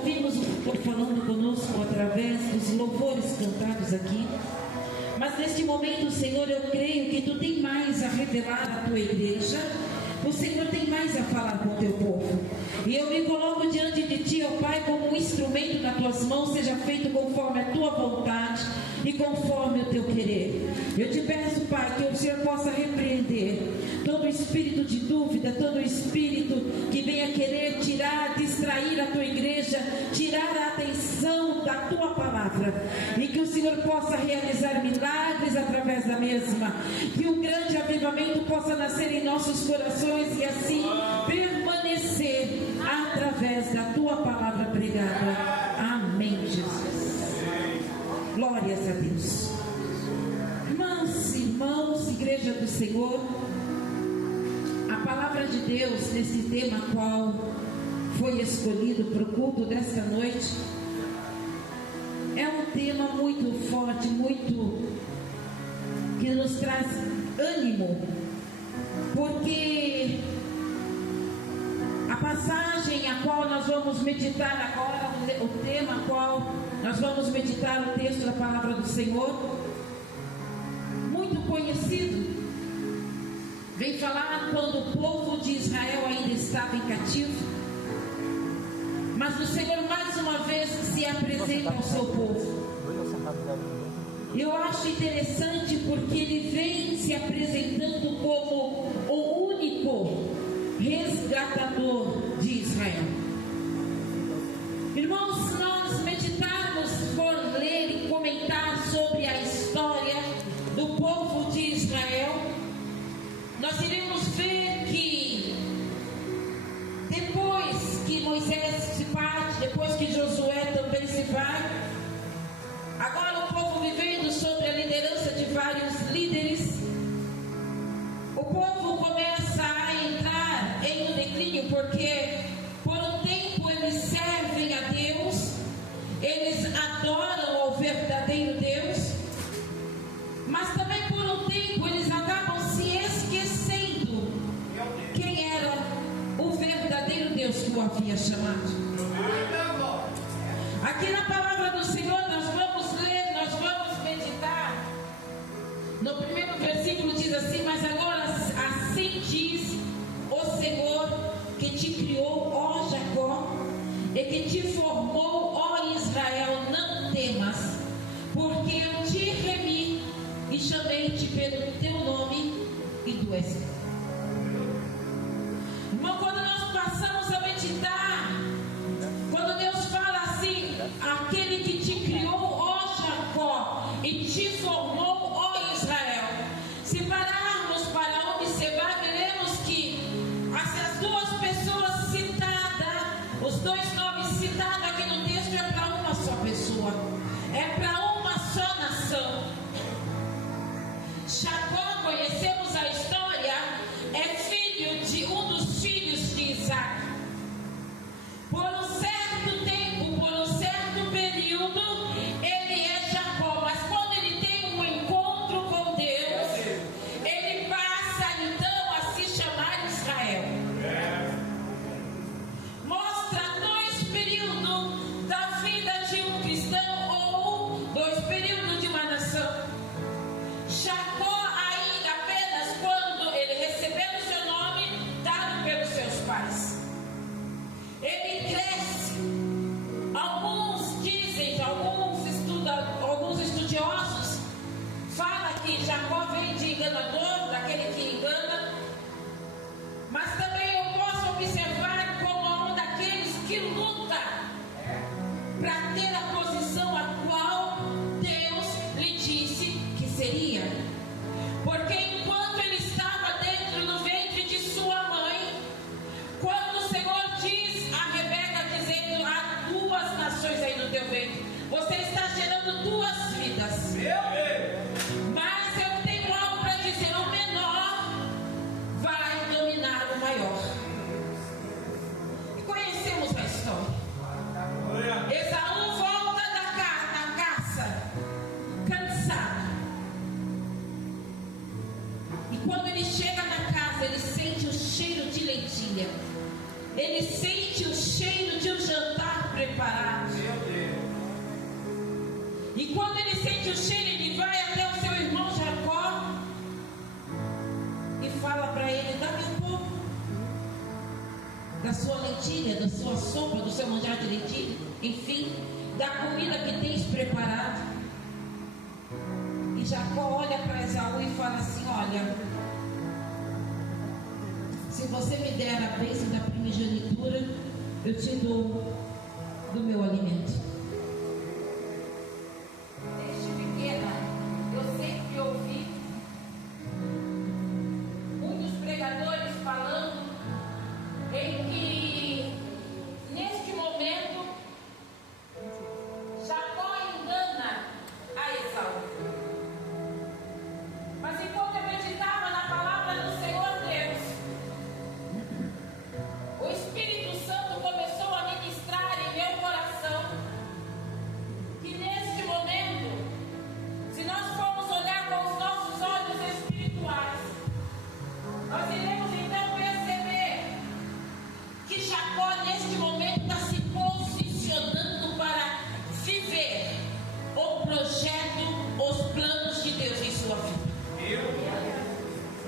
ouvimos o Senhor falando conosco através dos louvores cantados aqui. Mas neste momento, Senhor, eu creio que Tu tem mais a revelar à Tua igreja. O Senhor tem mais a falar com o Teu povo. E eu me coloco diante de Ti, ó Pai, como um instrumento nas Tuas mãos, seja feito conforme a Tua vontade e conforme o Teu querer. Eu te peço, Pai, que o Senhor possa repreender todo espírito de dúvida, todo espírito que venha querer tirar, distrair a Tua igreja, tirar a atenção da Tua palavra, e que o Senhor possa realizar milagres através da mesma, que um grande avivamento possa nascer em nossos corações e assim permanecer através da Tua palavra pregada. Amém, Jesus. Glórias a Deus. Irmãos, igreja do Senhor, a palavra de Deus nesse tema qual foi escolhido para o culto desta noite é um tema muito forte, muito que nos traz ânimo, porque a passagem a qual nós vamos meditar agora, o tema a qual nós vamos meditar, o texto da palavra do Senhor, muito conhecido, vem falar quando o povo de Israel ainda estava em cativo, mas o Senhor mais uma vez se apresenta ao seu povo. Eu acho interessante porque Ele vem se apresentando como o único resgatador de Israel. Irmãos, se nós meditarmos, for ler e comentar sobre a história do povo de Israel, nós iremos ver que depois que Moisés se parte, depois que Josué também se vai, agora o povo vivendo sob a liderança de vários líderes, o povo começa a entrar em um declínio, porque por um tempo eles servem a Deus, eles adoram ao verdadeiro Deus, mas também por um tempo eles acabam se esquecendo quem era o verdadeiro Deus que o havia chamado. Aqui na palavra do Senhor nós vamos ler, nós vamos meditar. No primeiro versículo diz assim: mas agora assim diz o Senhor que te criou, ó Jacó, e que te formou, ó Israel, não temas, porque eu te remi e chamei-te pelo teu nome, e tu és. Irmão, quando nós passamos a meditar, quando Deus fala assim, aquele que te criou, ó Jacó, e te formou, ó Israel, se pararmos para observar, veremos que as duas pessoas citadas, os dois nomes citados aqui no texto, é para uma só pessoa, é para uma só nação. Jacó, conhecemos a história, é filho de um dos filhos de Isaac. Por um certo tempo, por um certo período, ele é Jacó, mas quando ele tem um encontro com Deus, ele passa então a se chamar Israel. Mostra dois períodos da vida de um cristão, ou dois períodos de uma nação. Jacó ainda o cheiro, ele vai até o seu irmão Jacó e fala para ele: dá-me um pouco da sua lentilha, da sua sopa, do seu manjar de lentilha, enfim, da comida que tens preparado. E Jacó olha para Esaú e fala assim: olha, se você me der a bênção da primogenitura, eu te dou do meu alimento. Desde pequena, eu sempre ouvi muitos pregadores falando em que, neste momento, Jacó engana a Esaú. Mas enquanto eu meditava na palavra do Senhor Deus, o Espírito Santo começou a ministrar em meu coração que neste momento, se nós formos olhar com os nossos olhos espirituais, nós iremos então perceber que Jacó neste momento está se posicionando para viver o projeto, os planos de Deus em sua vida.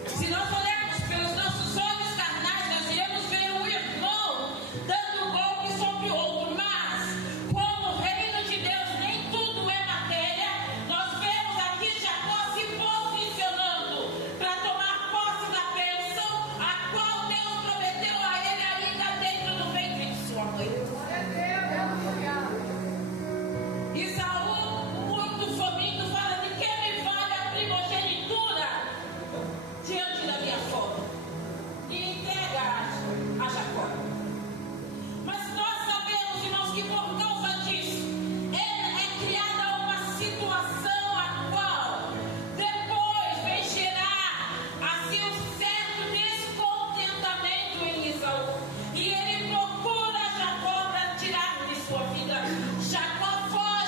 Se nós olharmos pelos nossos olhos carnais, nós iremos ver um irmão dando um golpe sobre o outro, mas como o reino de Deus nem tudo é matéria, nós vemos aqui Jacó se posicionando para tomar posse da bênção a qual Deus prometeu a ele ainda dentro do ventre de sua mãe. Esaú, muito faminto, fala: de que me vale a primogenitura diante da minha fome? E entrega a Jacó. Mas nós sabemos, irmãos, que por causa disso é criada uma situação a qual depois vem gerar assim um certo descontentamento em Esaú. E ele procura Jacó para tirar de sua vida. Jacó foge.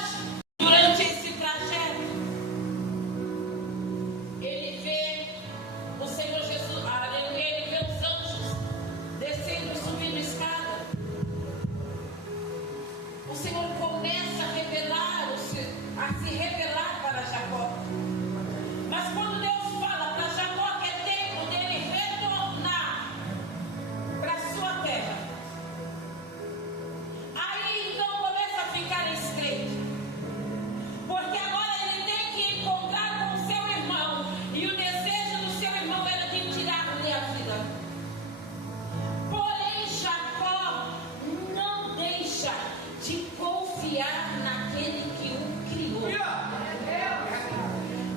Durante esse trajeto, ele vê o Senhor Jesus, ele vê os anjos descendo e subindo escada. O Senhor começa a se revelar para Jacó. Mas quando Deus fala para Jacó que é tempo dele retornar para sua terra, aí então começa a ficar estreito. Porque agora ele tem que encontrar com o seu irmão, e o desejo do seu irmão era de tirar-lhe a vida. Porém, Jacó não deixa de confiar naquele que o criou.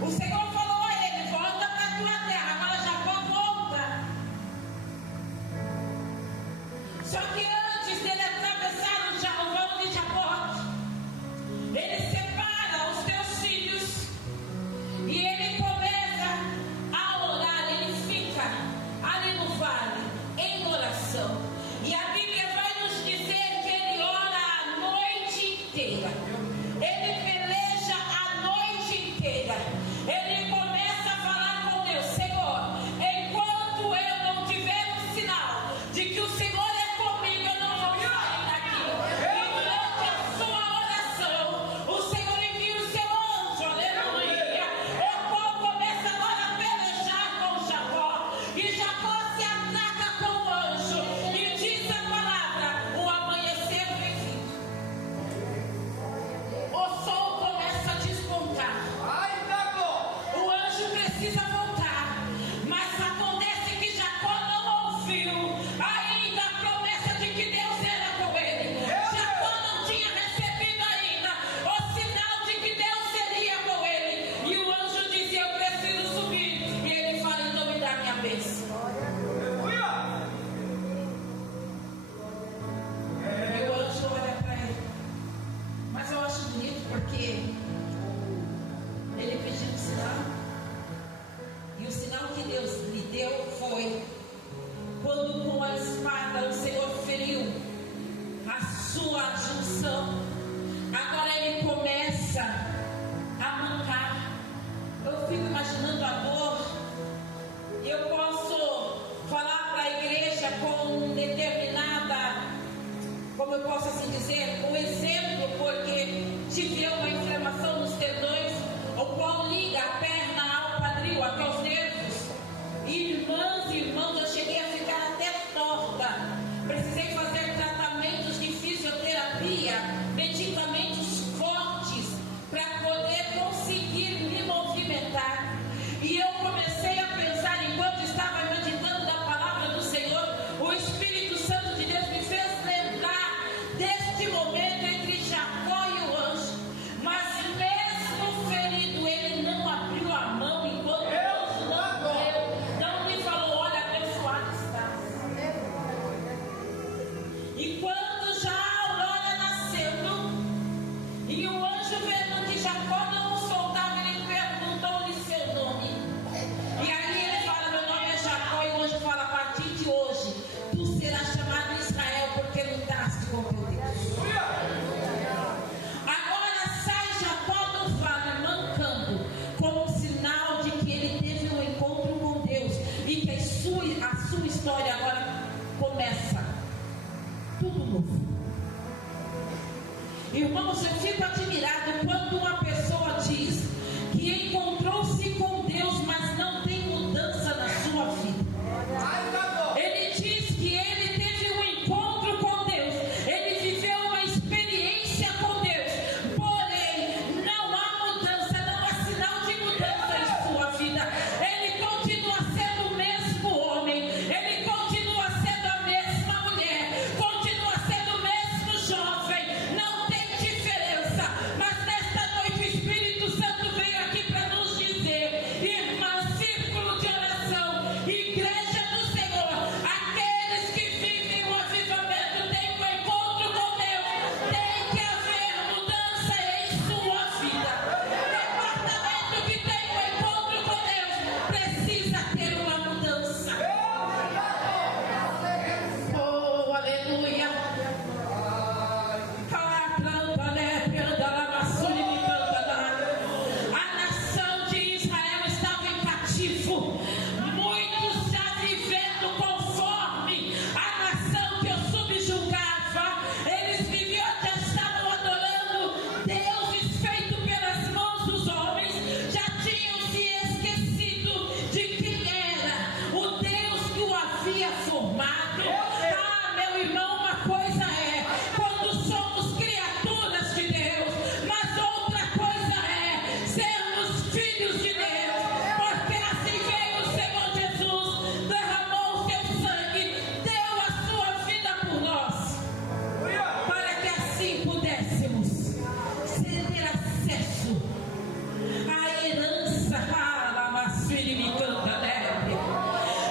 O Senhor falou a ele: volta para a tua terra. Agora Jacó volta. Só que antes dele atravessar o vão de Jaboque, ele separa os teus filhos e ele começa a orar. Ele fica ali no vale em oração. E a Bíblia vai nos dizer que ele ora a noite inteira. Ele peleja a noite inteira. Ele começa a falar com Deus: Senhor, enquanto eu não tiver um sinal de que o Senhor é comigo, eu não vou sair daqui. E durante a sua oração, o Senhor envia o seu anjo, aleluia, o qual começa agora a pelejar com Jacó. E Jacó se ataca com o anjo e diz a palavra: o amanhecer vem vindo. O sol começa a despontar. O anjo precisa voltar. Mas acontece que Jacó não ouviu ainda a promessa de que Deus era com ele. Jacó não tinha recebido ainda o sinal de que Deus seria com ele. E o anjo dizia: eu preciso subir. E ele fala: então me dá minha bênção. E o anjo olha para ele. Mas eu acho bonito porque ele pediu um sinal. E o sinal que Deus lhe deu foi quando com a espada o Senhor feriu a sua junção. Agora ele começa a mancar. Eu fico imaginando a dor. Eu posso falar para a igreja com determinada, como eu posso assim dizer, um exemplo, porque tive uma inflamação nos tendões tudo novo. Irmãos, eu fico admirado quando uma pessoa diz que encontrou-se com Deus, mas não tem mudança na sua vida. Ele diz que ele teve um encontro com Deus, ele viveu uma experiência com Deus, porém não há mudança, não há sinal de mudança em sua vida. Ele continua sendo o mesmo homem, ele continua sendo a mesma mulher, continua sendo o mesmo jovem, não tem diferença. Mas nesta noite o Espírito Santo veio aqui para nos dizer: irmã, círculo de oração, igreja do Senhor, aqueles que vivem o avivamento têm um encontro com Deus, tem que haver mudança em sua vida. Departamento que tem um encontro com Deus precisa ter uma mudança. Oh, aleluia. A nação de Israel estava em cativo, muitos já vivendo conforme a nação que os subjugava. Eles viviam, já estavam adorando deuses feitos pelas mãos dos homens, já tinham se esquecido de quem era o Deus que o havia formado. Ah, meu irmão, uma coisa é quando somos criaturas de Deus, mas outra coisa é sermos filhos de Deus, porque assim veio o Senhor Jesus, derramou o seu sangue, deu a sua vida por nós, para que assim pudéssemos ter acesso à herança,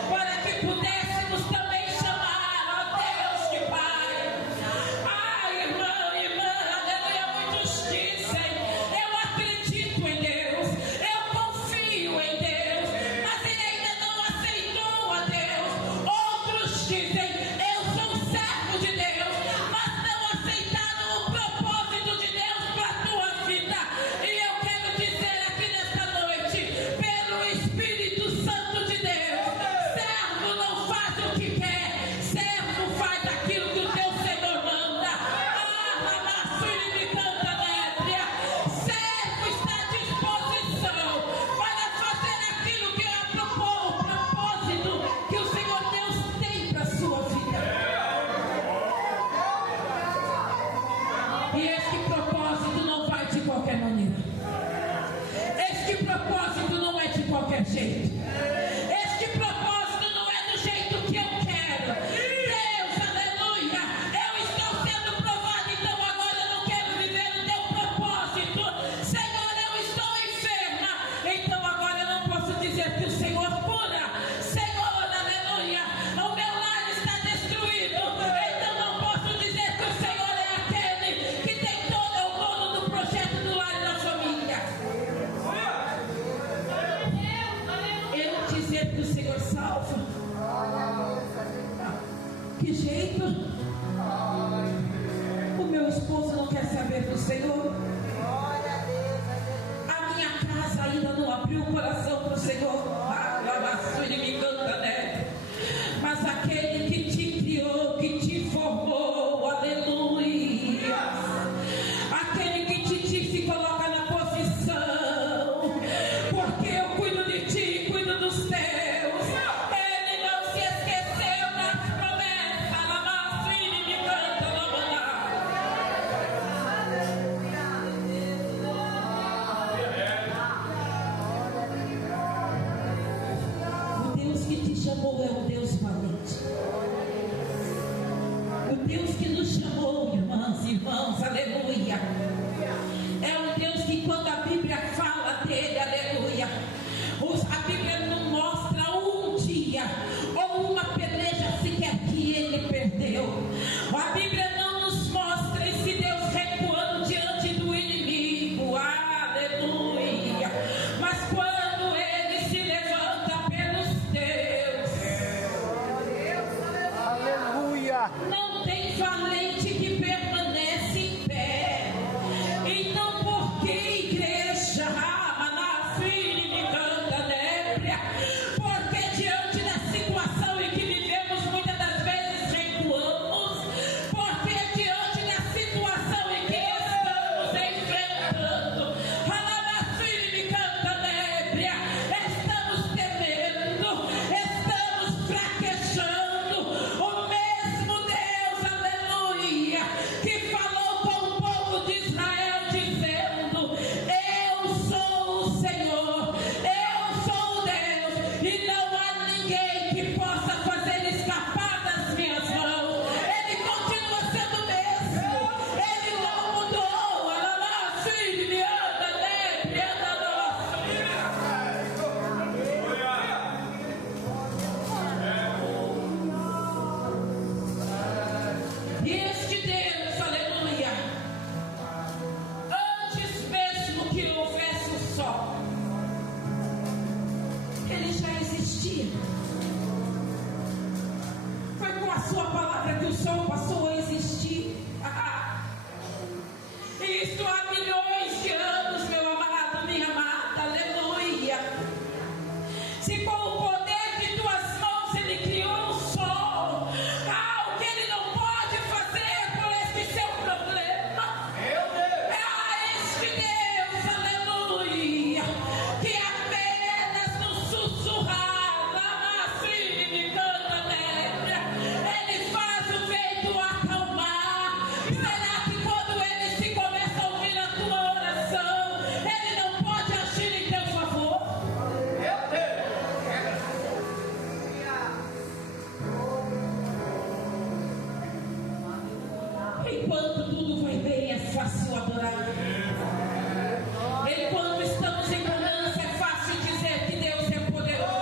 para que pudéssemos também chamar a Deus de Pai. Ah, irmã, aleluia, muitos dizem: eu acredito em Deus, eu confio em Deus, mas ele ainda não aceitou a Deus. Outros dizem: eu sou servo de Deus, mas não aceitaram o propósito de Deus para a tua vida. E eu quero dizer aqui nesta noite, pelo Espírito Santo de Deus: servo não faz o que quer, servo faz aquilo que o teu Senhor manda. Servo está à disposição para fazer aquilo que é o propósito que o Senhor Deus tem para a sua vida. E este propósito não vai de qualquer maneira. Este propósito não é de qualquer jeito. Este propósito não é do jeito que eu quero. Deus, aleluia, eu estou sendo provado, então agora eu não quero viver o teu propósito. Senhor, eu estou enferma, então agora eu não posso dizer que o Senhor cura. Senhor, aleluia, o meu lar está destruído, então não posso dizer que o Senhor é aquele que tem todo o dono do projeto do lar e da família. Eu dizer que o Senhor salva, que jeito? O meu esposo não quer saber do Senhor, a minha casa ainda não abriu o coração para o Senhor. Mas aquele que te criou, que te formou, aleluia, aquele que te disse: coloca na posição, porque eu cuido de ti e cuido dos teus. Ele não se esqueceu das promessas. enquanto tudo vai bem, é fácil adorar. Enquanto estamos em bonança, é fácil dizer que Deus é poderoso.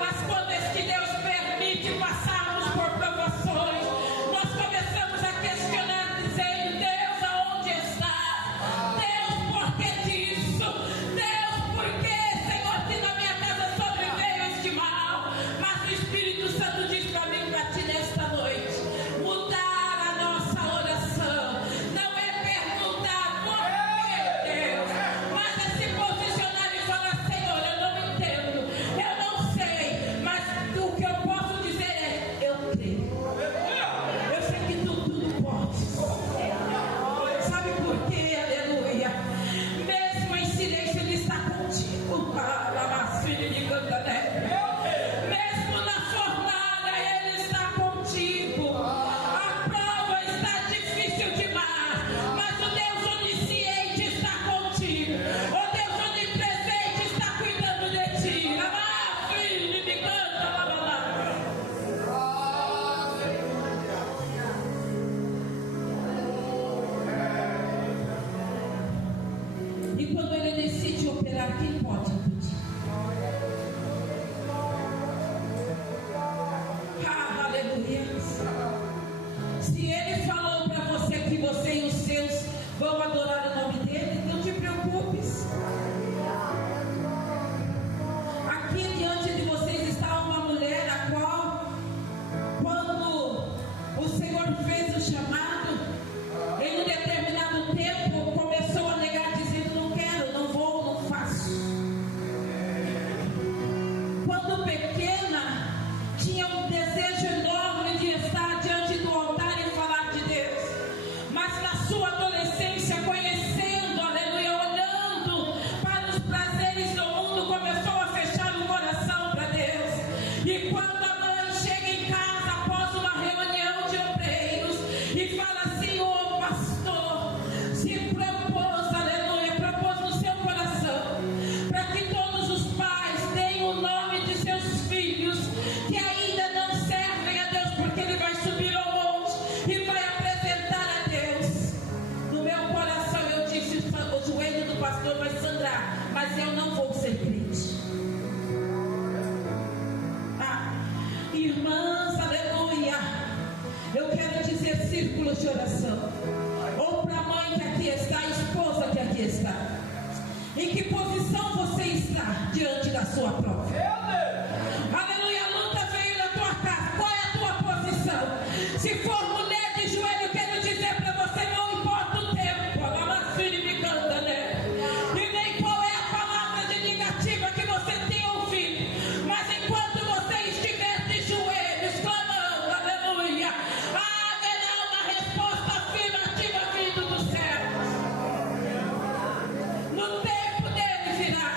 Mas quando este Deus permite passarmos por provações, nós começamos a questionar, dizendo: Deus, aonde está? Deus, por que disso? Deus, por que, Senhor, que na minha casa sobreveio este mal? Mas o Espírito Santo diz para mim, para ti nesta noite, mudar a nossa oração. Não é perguntar por que, Deus, mas é se posicionar e falar: Senhor, eu não entendo, eu não sei, mas o que eu posso dizer é: eu creio. Eu sei que tu tudo podes. Sabe por quê? Aleluia. Mesmo em silêncio, Ele está contigo. Filho de Cantané. Mesmo na fornalha, Ele está contigo. A prova está difícil demais, mas o Deus onisciente está contigo. O Deus onipresente está cuidando de ti. Filho de Cantané. E quando Ele decide operar, quem pode impedir? Aleluia. Se Ele falou para você que você e os seus vão adorar o nome dEle, não te preocupes. Aqui diante de vocês está uma mulher a qual, quando o Senhor fez o chamado, em um determinado tempo começou a negar, dizendo: não quero, não vou, não faço. Quando pequena, tinha um desejo enorme de estar diante do altar e falar de Deus, mas na sua adolescência, conhecendo, aleluia, olhando para os prazeres do mundo, começou a fechar o coração para Deus. E quando a mãe chega em casa após uma reunião de obreiros e fala assim: ô pastor, se propôs, aleluia, propôs no seu coração para que todos os pais deem o nome de seus filhos que ainda não servem a Deus, porque Ele vai subir ao monte e vai apresentar a Deus. No meu coração eu disse: o joelho do pastor vai sangrar, mas eu não vou ser crente. Irmãs, aleluia, eu quero dizer círculos de oração, ou para a mãe que aqui está, a esposa que aqui está. Em que posição você está diante da sua prova? Aleluia, a luta veio na tua casa. Qual é a tua posição? Se for mulher de joelho, quero dizer para você: não importa o tempo, e nem qual é a palavra de negativa que você tem ouvido, mas enquanto você estiver de joelhos clamando, aleluia, haverá uma resposta afirmativa vindo do céu. No tempo dele virá.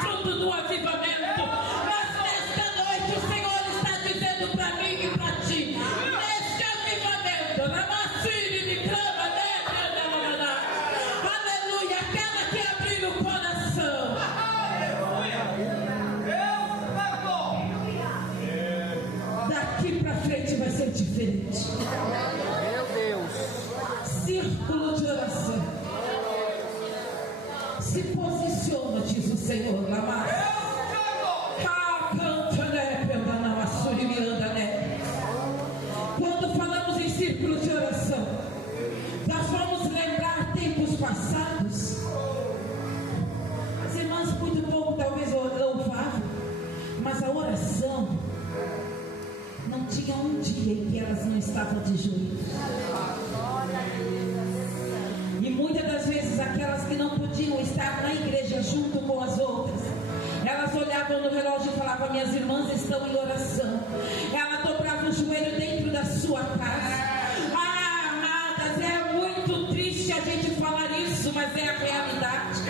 fruto do avivamento. Mas nesta noite o Senhor está dizendo para mim e para ti, neste avivamento, aleluia, aquela que abrir o coração, daqui para frente vai ser diferente. Meu Deus. Círculo de oração. Se posiciona, diz o Senhor. Quando falamos em círculo de oração, nós vamos lembrar tempos passados. As irmãs, muito bom, talvez louvável, mas a oração não tinha um dia em que elas não estavam de joelhos. E muitas das vezes aquelas que não podiam estar na igreja junto com as outras, elas olhavam no relógio e falavam: minhas irmãs estão em oração. Ela dobrava o joelho dentro da sua casa. Ah, amadas, é muito triste a gente falar isso, mas é a realidade.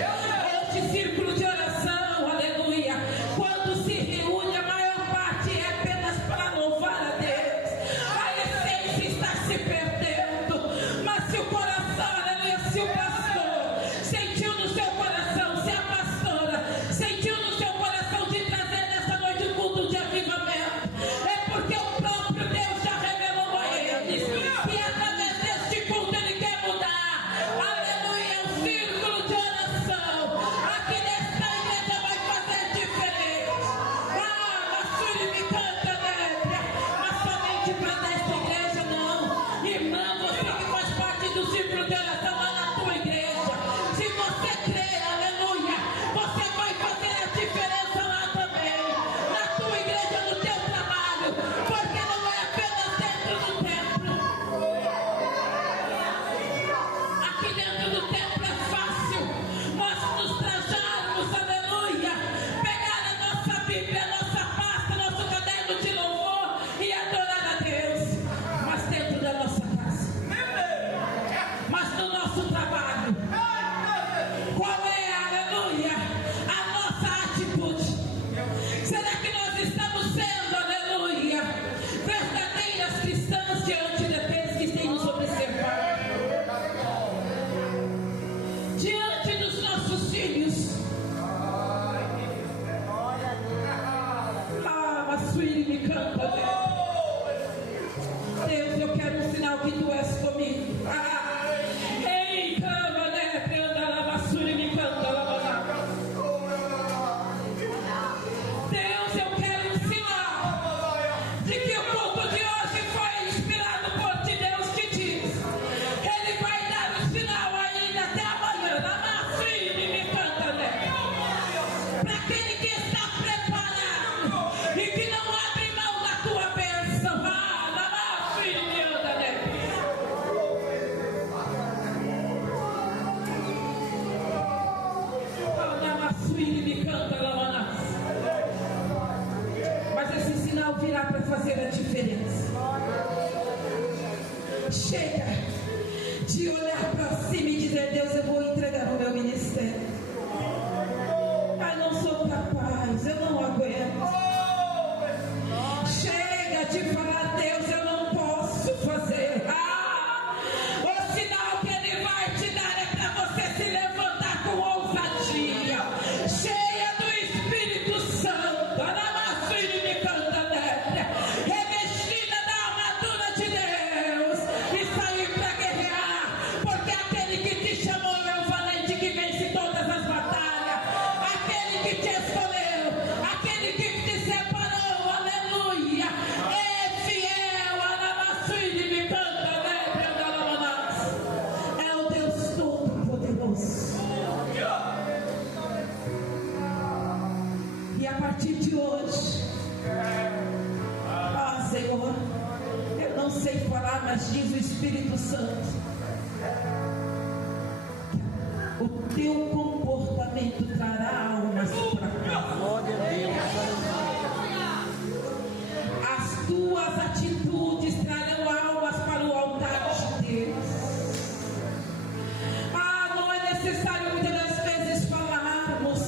Este círculo de oração, aleluia, quando se reúne, a maior parte é apenas para louvar a Deus. A essência está se perdendo. Mas se o coração, aleluia, se o pastor sentiu no seu coração, se a pastora sentiu no seu coração de trazer nessa noite o culto de avivamento, é porque o próprio Deus já revelou a eles que através deste culto Ele quer mudar, aleluia, o círculo de oração aqui nesta igreja vai fazer diferente. Mas filho, me canta, Nébria, mas somente para desta igreja não, irmã, você que faz parte do círculo de oração lá na tua igreja, se você crê, aleluia, você vai fazer a diferença lá também, na tua igreja, no teu trabalho, porque não é apenas dentro do templo. Aqui dentro do templo é fácil nós nos trajarmos, aleluia, pegar a nossa Bíblia, a nossa pasta, nosso caderno de louvor e adorar a Deus. Mas dentro da nossa casa, mas no nosso trabalho, qual é, aleluia, a nossa atitude? Será que nós estamos sendo, aleluia, verdadeiras cristãs diante daqueles que têm nos observado? Diante dos nossos filhos. Mas filho, me canta, Deus, eu quero um sinal que tu és comigo. Ei, cama, né? Anda lá, basura, me canta lá. Deus, eu quero um sinal de que o culto de hoje foi inspirado por ti. Deus te diz, Ele vai dar o sinal ainda até amanhã. Filho, me canta, né? Para aquele que está preparado e que não abre mão da tua bênção. Filho, me anda, né? Filho, me canta, Lamanás. Mas esse sinal virá para fazer a diferença. Chega de olhar para cima e dizer: Deus, eu vou entregar o meu ministério. Ai, não sou capaz, eu não aguento. Chega de falar: Deus, eu não posso fazer. O sinal que Ele vai te dar é para você se levantar com ousadia, cheia do Espírito Santo. Filho, me canta, Nébria, revestida da armadura de Deus e sair para guerrear, porque aquele que te chamou é o valente que vence todas as batalhas, aquele que te escolheu, aquele que te separou, aleluia, é fiel. Filho, me canta, Nébria, é o Deus Todo-Poderoso. E a partir de hoje, Senhor, eu não sei falar, mas diz o Espírito Santo, o teu comportamento trará almas para cá. Glória a Deus. As tuas atitudes trarão almas para o altar de Deus. Não é necessário muitas das vezes falarmos,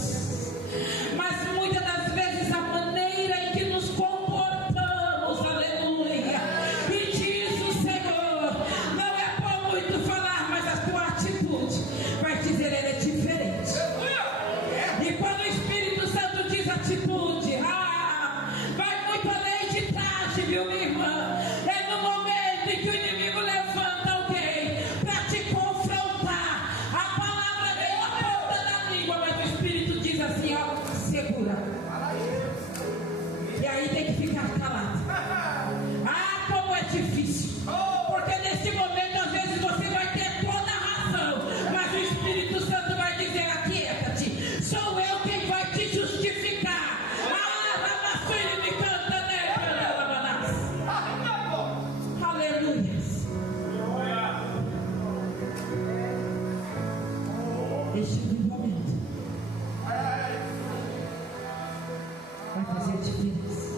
diferença.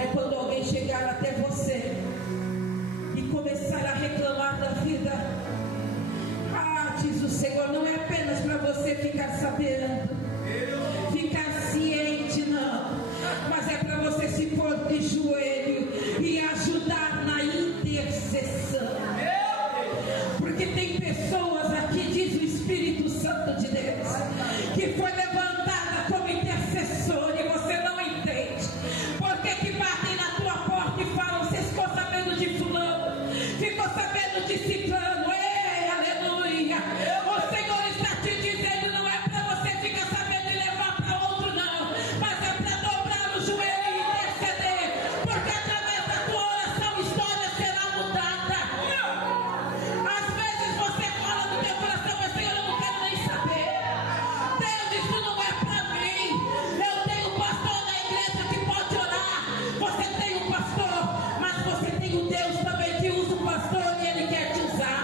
É quando alguém chegar até você e começar a reclamar da vida. Ah, diz o Senhor, não é apenas para você ficar sabendo, ficar ciente, não, mas é para você se pôr de joelho e ajudar na intercessão. Porque tem pessoas aqui, diz o Espírito Santo de Deus, que foi levantada como intercessora e você não entende. Por que batem na tua porta e falam, você ficou sabendo de fulano, ficou sabendo de ciclano? Ei, aleluia! O Senhor está te dizendo, não é para você ficar sabendo e levar para outro, não, mas é para dobrar o joelho e interceder, porque através da tua oração a história será mudada. Às vezes você fala no teu coração, mas Senhor, eu não quero nem saber. Deus, isso não é para mim. Eu tenho um pastor na igreja que pode orar. Você tem um pastor, mas você tem um Deus também que usa o pastor e Ele quer te usar.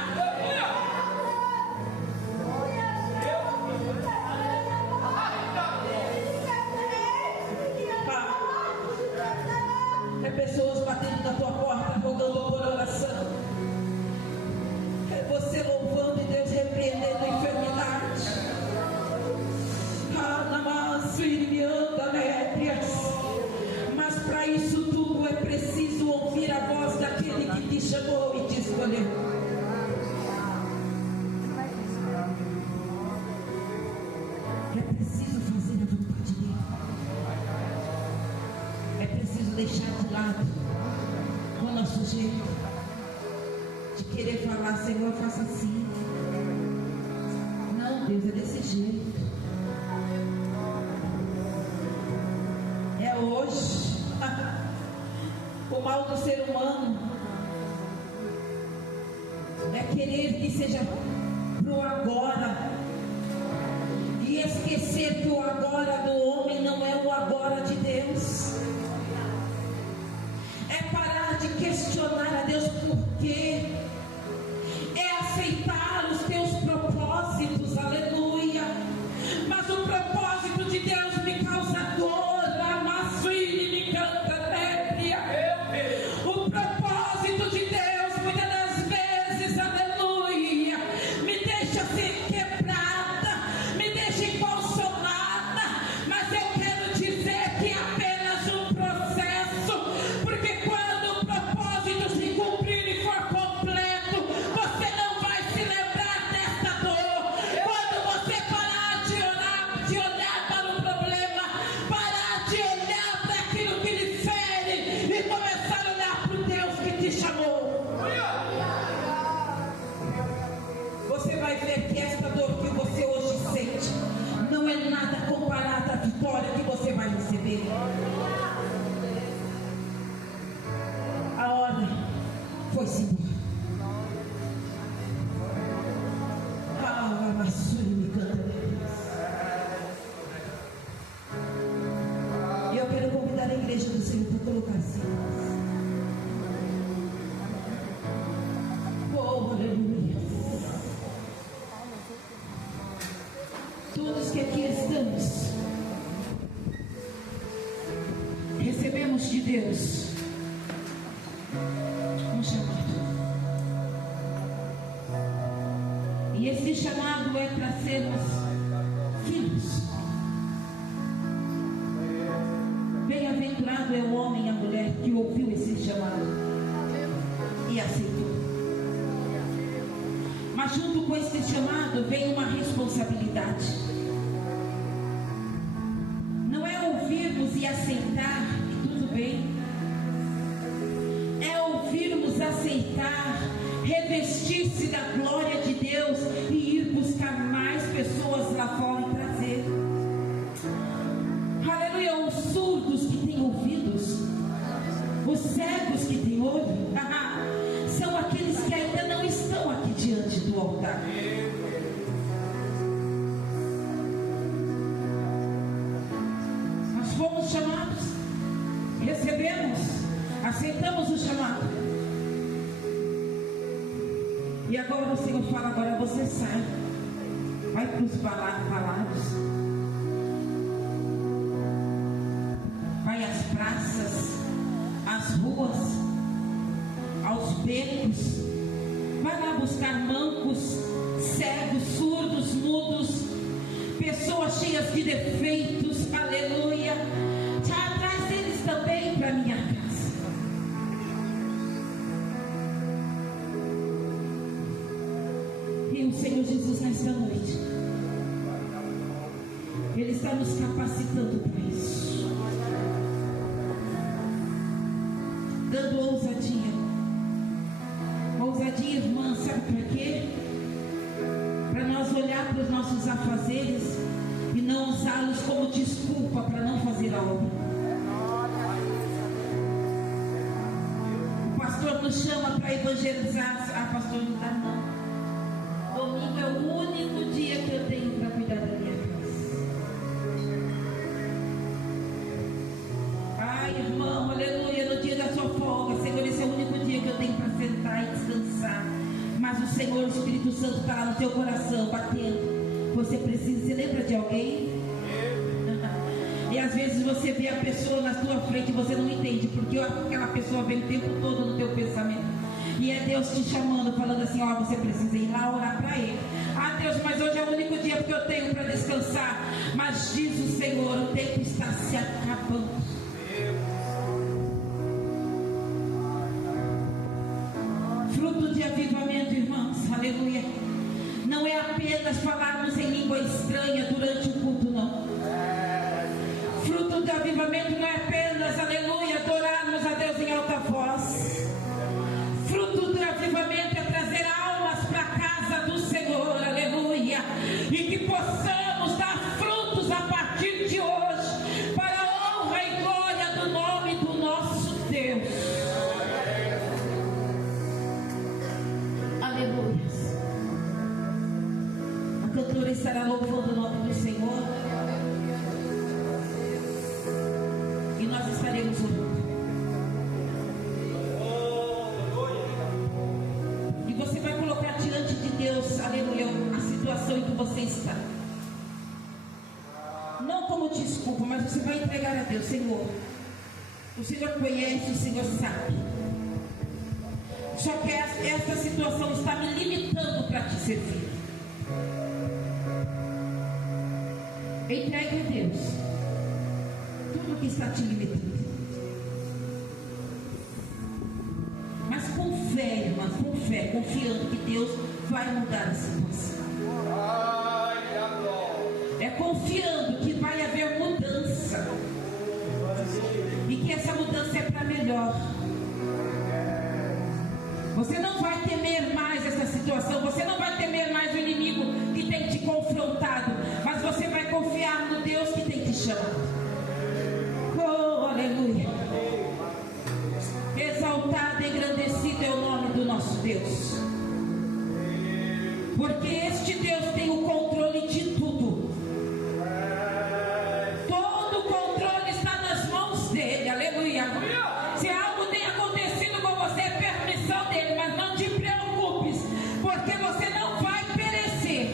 É pessoas batendo na tua porta, rogando por oração. É você louvando e Deus repreendendo a enfermidade. Mas para isso tudo é preciso ouvir a voz daquele que te chamou e te escolheu. É preciso fazer a vontade dele. É preciso deixar de lado o nosso jeito de querer falar, Senhor, faça assim. Não, Deus, é desse jeito. É hoje. O mal do ser humano é querer que seja pro agora e esquecer que o agora do homem não é o agora de Deus. É parar de questionar a Deus por quê. É aceitar os teus propósitos, aleluia. Mas o propósito de Deus me causa dor, me canta nébria. O propósito de Deus muitas das vezes, aleluia, me deixa ser quebrada, me deixa impulsionada, mas eu quero dizer que é apenas um processo, porque quando o propósito se cumprir e for completo, você não vai se lembrar desta dor. Quando você parar de olhar para o problema, parar de olhar para aquilo que lhe fere e começar a olhar para o Deus que te chamou, você vai ver que esta dor que você hoje sente não é nada comparada à vitória que você vai receber. A hora foi-se embora. Ah, a Massuri me canta. E eu quero convidar a igreja do Senhor para colocar assim. Oh, aleluia. Todos que aqui estamos recebemos de Deus um chamado. E esse chamado é para sermos filhos. Bem-aventurado é o homem e a mulher que ouviu esse chamado e aceitou. Mas junto com esse chamado vem uma responsabilidade. Não é ouvirmos e aceitar e tudo bem. É ouvirmos, aceitar, revestir-se da glória de Deus e ir buscar mais pessoas lá fora e trazer. Aleluia, os surdos que têm ouvidos, os cegos que têm olho, são aqueles que ainda não estão aqui diante do altar. Nós fomos chamados, recebemos, aceitamos o chamado. E agora o Senhor fala, agora você sai, vai para os palácios, vai às praças, às ruas, aos becos, vai lá buscar mancos, cegos, surdos, mudos, pessoas cheias de defeitos, aleluia, traz eles também para minha casa. E o Senhor Jesus nesta noite, Ele está nos capacitando para isso, dando ousadia, irmã, sabe para quê? Para nós olhar para os nossos afazeres e não usá-los como desculpa para não fazer a obra. O pastor nos chama para evangelizar. Ah, pastor, não dá não. Domingo é o único dia que eu tenho para cuidar da minha casa. Ai, irmão, aleluia, no dia da sua folga, Senhor, esse é o único dia que eu tenho para sentar e descansar. Mas o Senhor, o Espírito Santo está lá no teu coração, batendo. Você precisa, você lembra de alguém? E às vezes você vê a pessoa na tua frente e você não entende, porque aquela pessoa vem o tempo todo no teu pensamento. E é Deus te chamando, falando assim, ó, você precisa ir lá orar para Ele. Ah, Deus, mas hoje é o único dia que eu tenho para descansar. Mas diz o Senhor, o tempo está se acabando. Fruto de avivamento, irmãos, aleluia, não é apenas falarmos em língua estranha durante o culto, não. Fruto de avivamento não é apenas, aleluia, adorarmos a Deus em alta voz. Fruto do avivamento é trazer almas para a casa do Senhor, aleluia, e que possamos dar frutos a partir de hoje, para a honra e glória do nome do nosso Deus. Aleluia. A cantora estará louvando o nome do Senhor e nós estaremos orando. E você vai colocar diante de Deus, aleluia, a situação em que você está. Não como desculpa, mas você vai entregar a Deus. Senhor, o Senhor conhece, o Senhor sabe. Só que essa situação está me limitando para te servir. Entregue a Deus tudo que está te limitando. Mas com fé, irmãs, com fé, confiando que Deus vai mudar a situação. É confiando que vai haver mudança. E que essa mudança é para melhor. Você não vai temer mais essa situação, você não vai temer mais o inimigo que tem te confrontado, mas você vai confiar no Deus que tem te chamado. Oh, aleluia. Exaltado e engrandecido é o nome do nosso Deus, porque este Deus tem o controle de tudo. Todo o controle está nas mãos dele, aleluia. Se algo tem acontecido com você, é permissão dele, mas não te preocupes, porque você não vai perecer.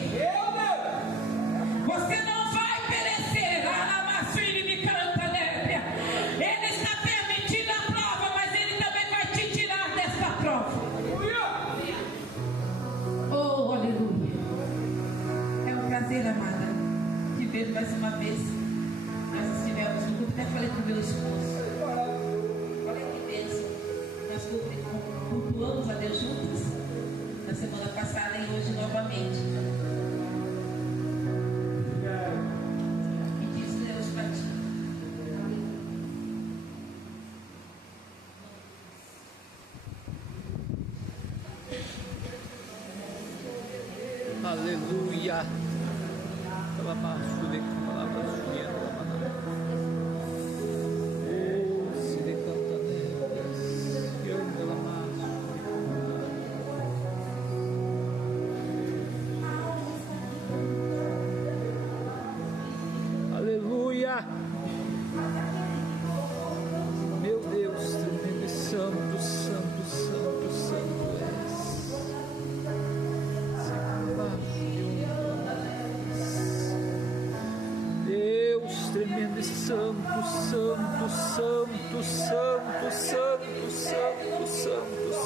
Você não vai perecer. Ele está permitindo a prova, mas ele também vai te tirar desta prova. Oh, aleluia. É um prazer, amada, te ver mais uma vez. Nós estivemos no grupo, até falei para o meu esposo. Nós cultuamos a Deus juntos na semana passada e hoje novamente. E diz Deus para ti. Aleluia. Aleluia. Meu Deus, tremendo e santo, santo, santo, santo és. Deus, tremendo e santo. santo, santo, santo, santo, santo, santo, santo,